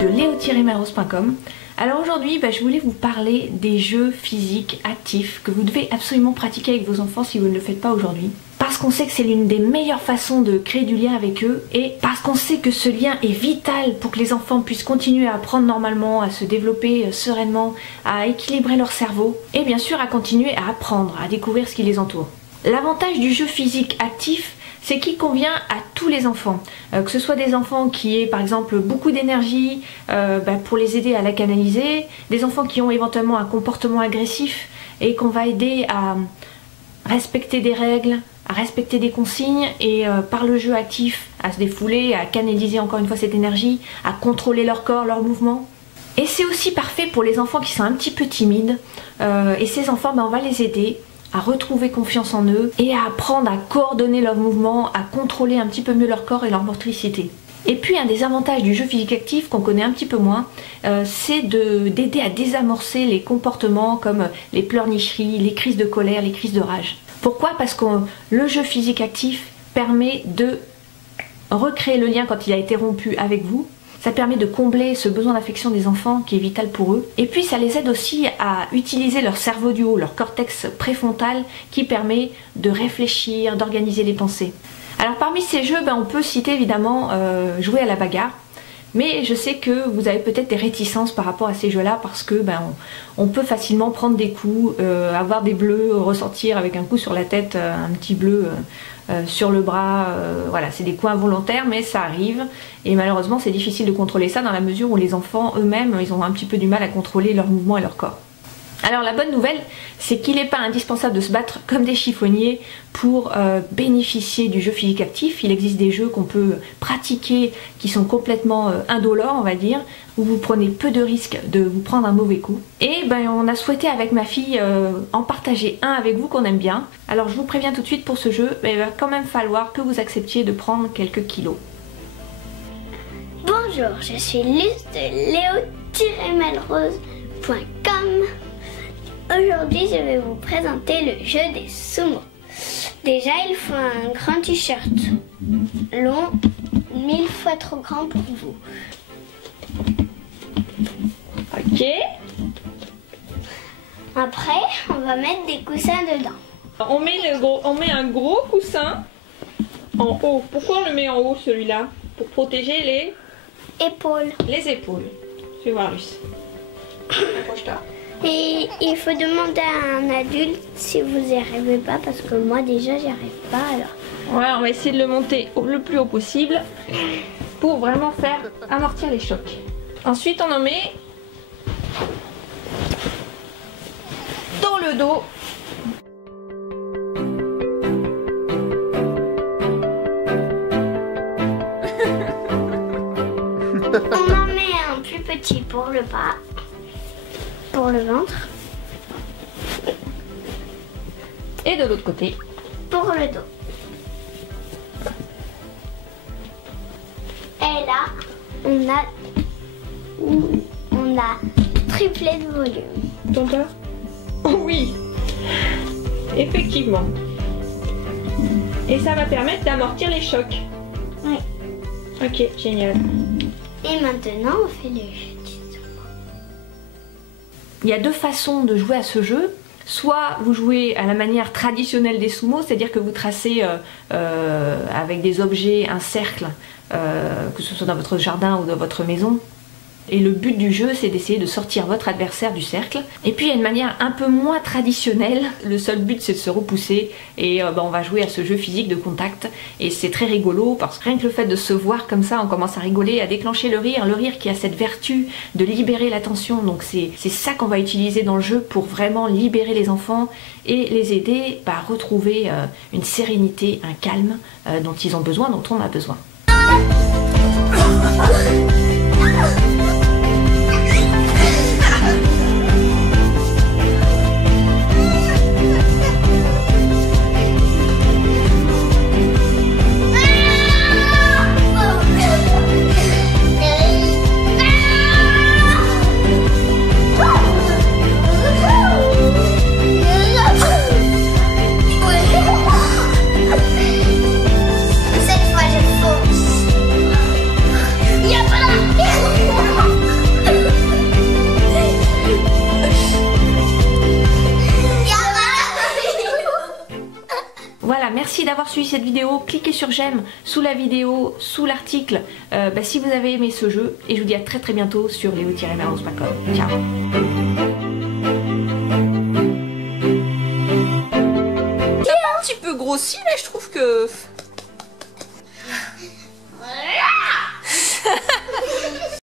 de leo-melrose.com. Alors aujourd'hui, je voulais vous parler des jeux physiques actifs que vous devez absolument pratiquer avec vos enfants si vous ne le faites pas aujourd'hui. Parce qu'on sait que c'est l'une des meilleures façons de créer du lien avec eux et parce qu'on sait que ce lien est vital pour que les enfants puissent continuer à apprendre normalement, à se développer sereinement, à équilibrer leur cerveau et bien sûr à continuer à apprendre, à découvrir ce qui les entoure. L'avantage du jeu physique actif, c'est qu'il convient à tous les enfants, que ce soit des enfants qui aient par exemple beaucoup d'énergie pour les aider à la canaliser, des enfants qui ont éventuellement un comportement agressif et qu'on va aider à respecter des règles, à respecter des consignes et par le jeu actif à se défouler, à canaliser encore une fois cette énergie, à contrôler leur corps, leurs mouvements. Et c'est aussi parfait pour les enfants qui sont un petit peu timides et ces enfants on va les aider à retrouver confiance en eux et à apprendre à coordonner leurs mouvements, à contrôler un petit peu mieux leur corps et leur motricité. Et puis un des avantages du jeu physique actif qu'on connaît un petit peu moins, c'est d'aider à désamorcer les comportements comme les pleurnicheries, les crises de colère, les crises de rage. Pourquoi? Parce que le jeu physique actif permet de recréer le lien quand il a été rompu avec vous. Ça permet de combler ce besoin d'affection des enfants qui est vital pour eux. Et puis ça les aide aussi à utiliser leur cerveau du haut, leur cortex préfrontal qui permet de réfléchir, d'organiser les pensées. Alors parmi ces jeux, on peut citer évidemment jouer à la bagarre. Mais je sais que vous avez peut-être des réticences par rapport à ces jeux-là parce que on peut facilement prendre des coups, avoir des bleus, ressortir avec un coup sur la tête, un petit bleu sur le bras. Voilà, c'est des coups involontaires, mais ça arrive. Et malheureusement, c'est difficile de contrôler ça dans la mesure où les enfants eux-mêmes, ils ont un petit peu du mal à contrôler leurs mouvements et leur corps. Alors la bonne nouvelle, c'est qu'il n'est pas indispensable de se battre comme des chiffonniers pour bénéficier du jeu physique actif. Il existe des jeux qu'on peut pratiquer qui sont complètement indolores, on va dire, où vous prenez peu de risques de vous prendre un mauvais coup. Et on a souhaité avec ma fille en partager un avec vous qu'on aime bien. Alors je vous préviens tout de suite pour ce jeu, il va quand même falloir que vous acceptiez de prendre quelques kilos. Bonjour, je suis Luce de leo-melrose.com. Aujourd'hui, je vais vous présenter le jeu des sumo. Déjà, il faut un grand t-shirt long, 1000 fois trop grand pour vous. Ok. Après, on va mettre des coussins dedans. On met un gros coussin en haut. Pourquoi on le met en haut celui-là? Pour protéger les Épaules. Les épaules. Je vais voir Luce. Approche-toi. Et il faut demander à un adulte si vous n'y arrivez pas, parce que moi déjà j'y arrive pas alors. Ouais, on va essayer de le monter le plus haut possible pour vraiment faire amortir les chocs. Ensuite on en met dans le dos. On en met un plus petit pour le bas. Pour le ventre. Et de l'autre côté. Pour le dos. Et là, on a triplé de volume. T'entends? Oh oui! Effectivement. Et ça va permettre d'amortir les chocs. Oui. Ok, génial. Et maintenant, on fait le jeu. Il y a deux façons de jouer à ce jeu. Soit vous jouez à la manière traditionnelle des sumo, c'est-à-dire que vous tracez avec des objets un cercle, que ce soit dans votre jardin ou dans votre maison. Et le but du jeu, c'est d'essayer de sortir votre adversaire du cercle. Et puis il y a une manière un peu moins traditionnelle. Le seul but, c'est de se repousser. Et on va jouer à ce jeu physique de contact. Et c'est très rigolo parce que rien que le fait de se voir comme ça, on commence à rigoler, à déclencher le rire. Le rire qui a cette vertu de libérer la tension. Donc c'est ça qu'on va utiliser dans le jeu pour vraiment libérer les enfants et les aider à retrouver une sérénité, un calme dont ils ont besoin, dont on a besoin. Cette fois, je fonce. Voilà, merci d'avoir suivi cette vidéo. Cliquez sur j'aime sous la vidéo, sous l'article, si vous avez aimé ce jeu. Et je vous dis à très bientôt sur leo-merlance.com. Ciao. Un petit peu grossi là, je trouve que